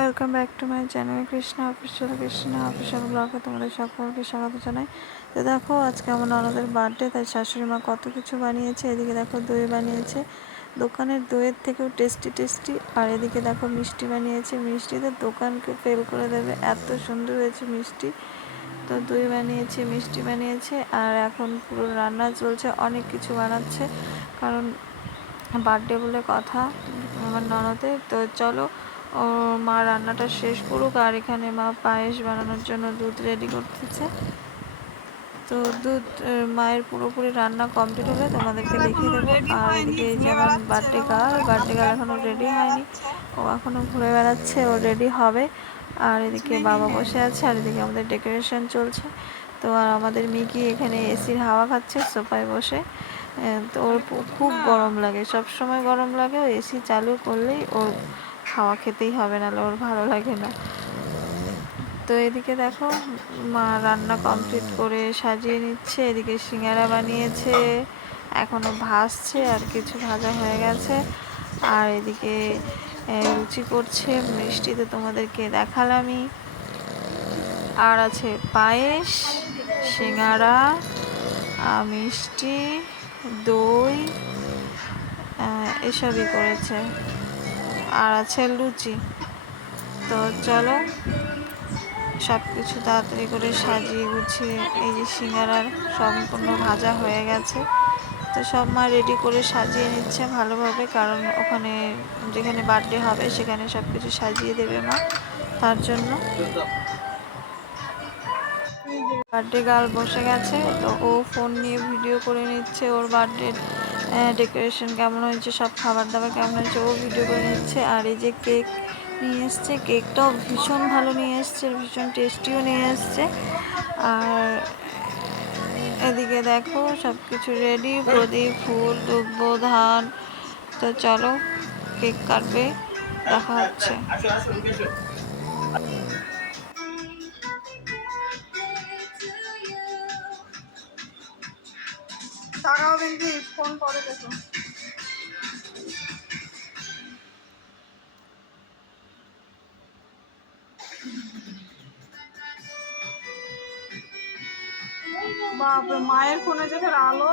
Welcome back to my channel Krishna official ব্লগে তোমাদের সকলকে স্বাগত জানাই। তো দেখো আজকে আমার ননদের বার্থডে, তাই শাশুড়ি মা কত কিছু বানিয়েছে। এদিকে দেখো দই বানিয়েছে, দোকানের দইয়ের থেকেও টেস্টি। আর এদিকে দেখো মিষ্টি বানিয়েছে, মিষ্টিতে দোকানকে ফেল করে দেবে, এত সুন্দর হয়েছে মিষ্টি। তো দই বানিয়েছে, মিষ্টি বানিয়েছে, আর এখন পুরো রান্না চলছে, অনেক কিছু বানাচ্ছে কারণ বার্থডে বলে কথা আমার ননদের। তো চলো ও মা রান্নাটা শেষ করুক, আর এখানে মা পায়েস বানানোর জন্য দুধ রেডি করতেছে। তো দুধ মায়ের পুরোপুরি রান্না কমপ্লিট হলে তোমাদেরকে দেখিয়ে দেবো। আর এদিকে এই যে আমার বার্থডে গার্ল এখনও রেডি হয়নি, ও এখনও ঘুরে বেড়াচ্ছে, ও রেডি হবে। আর এদিকে বাবা বসে আছে, আর এদিকে আমাদের ডেকোরেশন চলছে। তো আর আমাদের মিকি এখানে এসির হাওয়া খাচ্ছে সোফায় বসে। তো ওর খুব গরম লাগে, সব সময় গরম লাগে, ও এসি চালু করলেই ওর হাওয়া খেতেই হবে, নাহলে ওর ভালো লাগে না। তো এদিকে দেখো মা রান্না কমপ্লিট করে সাজিয়ে নিচ্ছে। এদিকে সিঙ্গারা বানিয়েছে, এখনো ভাজছে, আর কিছু ভাজা হয়ে গেছে। আর এদিকে লুচি করছে, মিষ্টি তো তোমাদেরকে দেখালামই। আর আছে পায়েস, সিঙ্গারা, মিষ্টি, দই, এসবই করেছে। আর আছে লুচি। তো চলো সব কিছু তাড়াতাড়ি করে সাজিয়ে গুছিয়ে, এই যে সিঙ্গারার সম্পূর্ণ ভাজা হয়ে গেছে। তো সব মা রেডি করে সাজিয়ে নিচ্ছে ভালোভাবে, কারণ ওখানে যেখানে বার্থডে হবে সেখানে সব কিছু সাজিয়ে দেবে মা, তার জন্য। বার্থডে গার্ল বসে গেছে, তো ও ফোন নিয়ে ভিডিও করে নিচ্ছে ওর বার্থডে ডেকোরেশন কেমন হয়েছে, সব খাবার দাবার কেমন হয়েছে ও ভিডিও করে নিচ্ছে। আর এই যে কেক নিয়ে এসছে, কেকটাও ভীষণ ভালো নিয়ে এসছে, ভীষণ টেস্টিও নিয়ে এসছে। আর এদিকে দেখো সব কিছু রেডি, প্রদীপ, ফুল, দুব্ব, ধান। তো চলো কেক কাটবে, দেখা হচ্ছে। ফোন করে দেখো। বাপরে, মায়ের ফোনে যে ফের আলো।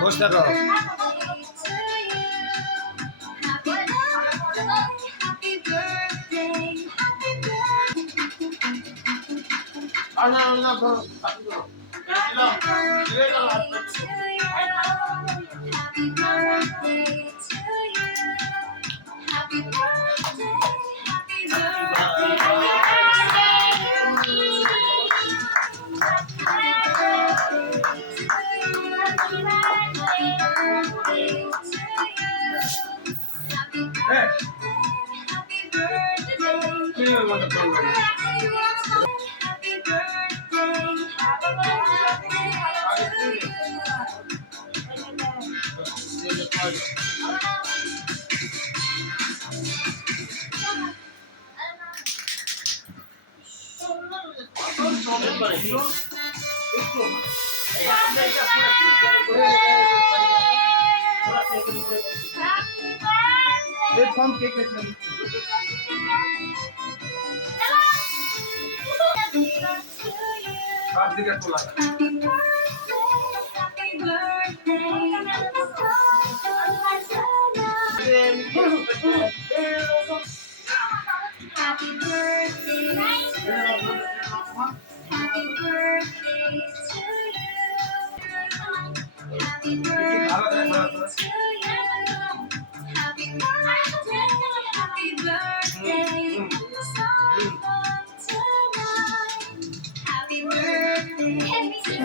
বসে থাকো। ফর্ম কেক সব দিকে তোলা। Happy birthday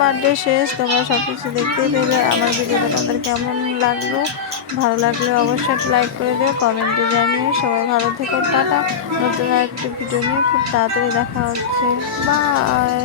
বার্থডে শেষ, তোমরা সব কিছু দেখতে পেলে। আমার ভিডিওটা তোমাদের কেমন লাগলো, ভালো লাগলে অবশ্যই একটা লাইক করে দিও, কমেন্টে জানিও। সবাই ভালো থেকো, টাটা। নতুন আরেকটি ভিডিও নিয়ে খুব তাড়াতাড়ি দেখা হচ্ছে। বাই।